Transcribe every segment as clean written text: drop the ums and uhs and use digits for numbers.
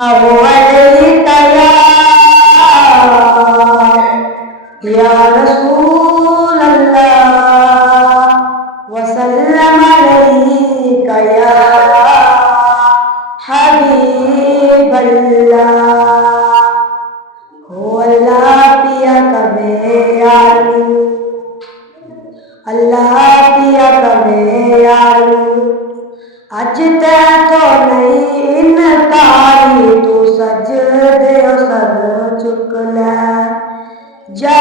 अबू अलैका या रसूल अल्लाह वसल्लम अलैका या हबीब अल्लाह। हो अल्लाह पिया कबे यारू, अल्लाह पिया कबे यारू, अज ते तो नहीं इनकारी, तू सजदे सर चुक ले, जा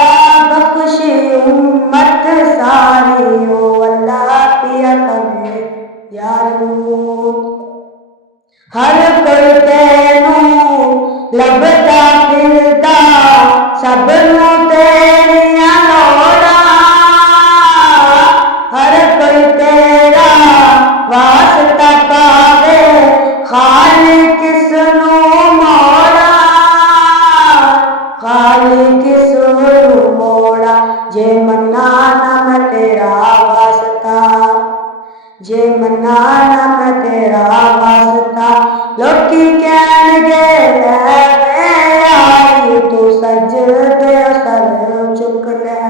बख्शी उम्मत सारी। हो अल्लाह पिया कबे यारू, हर कोई तेनू लभदा फिरदा, सबनू तेरिया लोड़ा, हर कोई तेरा वास्ता पावे, खाली किसनू मोड़ा, खाली किसनू मोड़ा। जे मन्ना ना मैं तेरा वास्ता, जे मन्ना ना मैं तेरा वास्ता, लोकी कहणगे लै आई, तू सजदे सर चुक ले,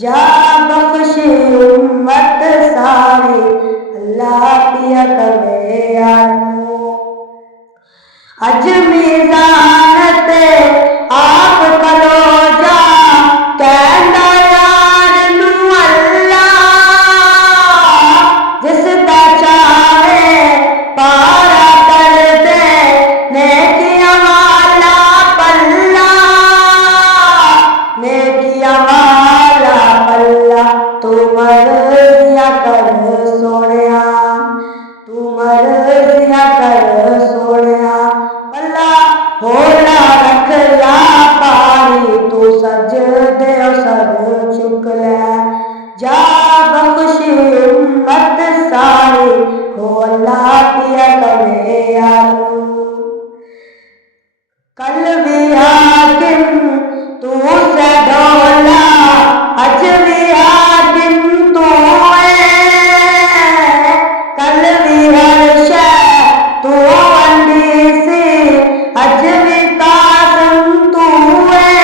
जा बख्शी उम्मत सारी। अल्लाह पिया कबे यारू, अज मीज़ान ते आप कलो जा, कहंदा यार नू अल्लाह, जिसदा चाहे पारा कर दे, नेकियां वाला पल्ला, नेकियां वाला पल्ला। तू मर्ज़ियां कर सोहणिया, तू मर्ज़ियां कर सोहणिया, पल्ला होला रख ला पारी, तू सजदे सर चुक ले, जा बख्शी उम्मत सारी। हो अल्लाह पिया कबे यारू, कल भी हाकिम तू से डोला, अज भी हाकिम तू है, कल भी हर शै तू वंडी सी, अज भी कासम तू है,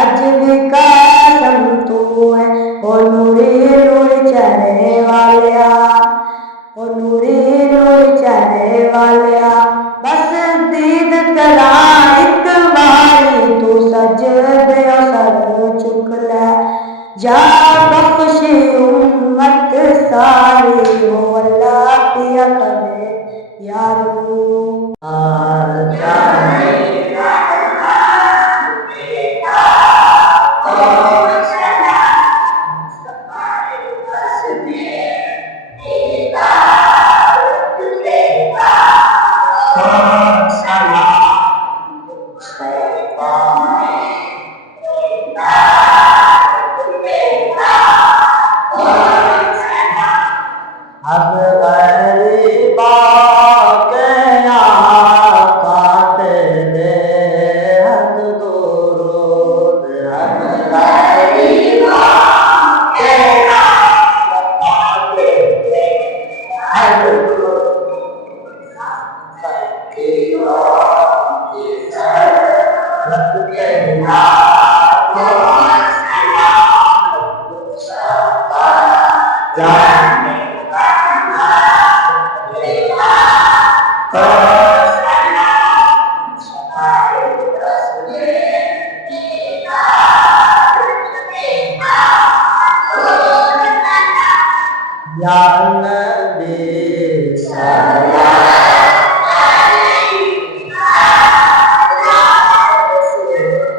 अज भी कासम तू है। ओ नूरी नूरी चेहरे वालिया, ओ नूरी नूरी चेहरे वालिया, बस दीद करा एक बारी, तू सजदे सर चुक ले, जा बख्शी उम्मत सारी। हो अल्लाह पिया कबे यारू, अब गरीबा के आका तेरे हद दुरूद, अब गरीबा के आका तेरे हद दुरूद, फकीरों की सरहद के लाखों सलाम, मुस्तफा जाने या नबी सल्लल्लाहु अलैहि वसल्लम,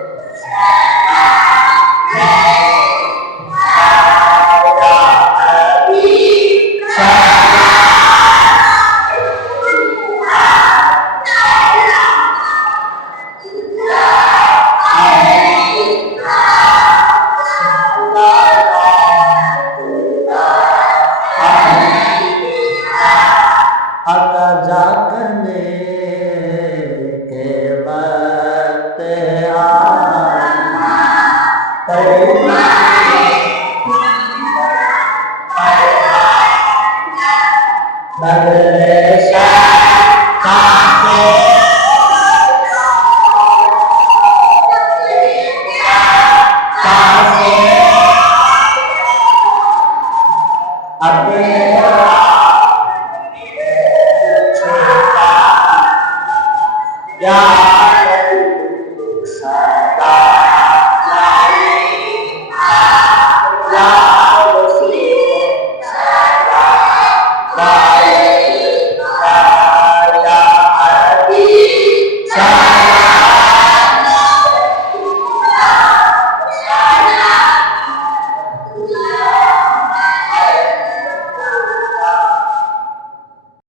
Ya